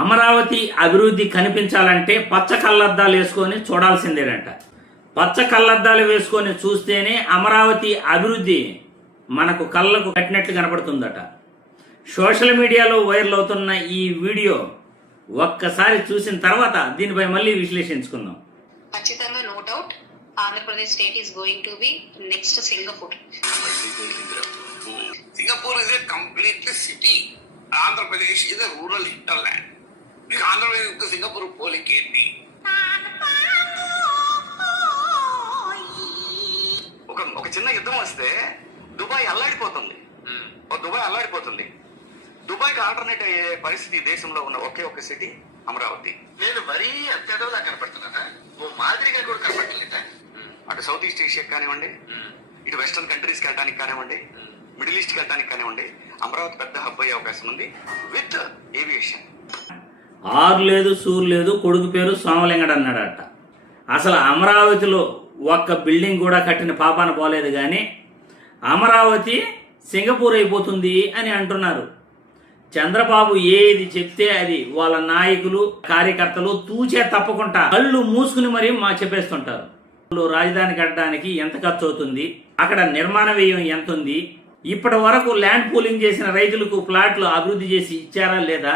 అమరావతి అభివృద్ధి కనిపించాలంటే పచ్చ కళ్ళద్దాలు వేసుకొని చూడాల్సిందేనంట. పచ్చ కళ్ళద్దాలు వేసుకొని చూస్తేనే అమరావతి అభివృద్ధి మనకు కళ్ళకు కట్టినట్లు కనపడుతుందట. సోషల్ మీడియాలో వైరల్ అవుతున్న ఈ వీడియో ఒక్కసారి చూసిన తర్వాత దీనిపై మళ్ళీ విశ్లేషించుకుందాం. ఖచ్చితంగా no doubt Andhra Pradesh state is going to be next Singapore. Singapore is a completely city. Andhra Pradesh is a rural hinterland. మీకు ఆంధ్రప్రదేశ్ సింగపూర్ పోలింగ్ ఏంటి? ఒక చిన్న యుద్ధం వస్తే దుబాయ్ అల్లాడిపోతుంది. దుబాయ్కి ఆల్టర్నేట్ అయ్యే పరిస్థితి దేశంలో ఉన్న ఒకే ఒక సిటీ అమరావతి. నేను మరీ అత్యధంలా కనపడుతున్నానా? ఓ మాదిరిగా కూడా కనపడలేదా? అటు సౌత్ ఈస్ట్ ఏషియా కానివ్వండి, ఇటు వెస్టర్న్ కంట్రీస్కి వెళ్ళడానికి కానివ్వండి, మిడిల్ ఈస్ట్కి వెళ్ళడానికి కానివ్వండి, అమరావతి పెద్ద హబ్ అయ్యే అవకాశం ఉంది విత్ ఏవియేషన్. ఆరు లేదు సూరు లేదు, కొడుకు పేరు సోమలింగడు అన్నాడట. అసలు అమరావతిలో ఒక్క బిల్డింగ్ కూడా కట్టిన పాపాన పోలేదు, కానీ అమరావతి సింగపూర్ అయిపోతుంది అని అంటున్నారు. చంద్రబాబు ఏది చెప్తే అది వాళ్ళ నాయకులు కార్యకర్తలు తూచే తప్పకుండా కళ్ళు మూసుకుని మరీ చెప్పేస్తుంటారు. రాజధాని కట్టడానికి ఎంత ఖర్చు అవుతుంది, అక్కడ నిర్మాణ వ్యయం ఎంత ఉంది, ఇప్పటి వరకు ల్యాండ్ పూలింగ్ చేసిన రైతులకు ప్లాట్లు అభివృద్ధి చేసి ఇచ్చారా లేదా,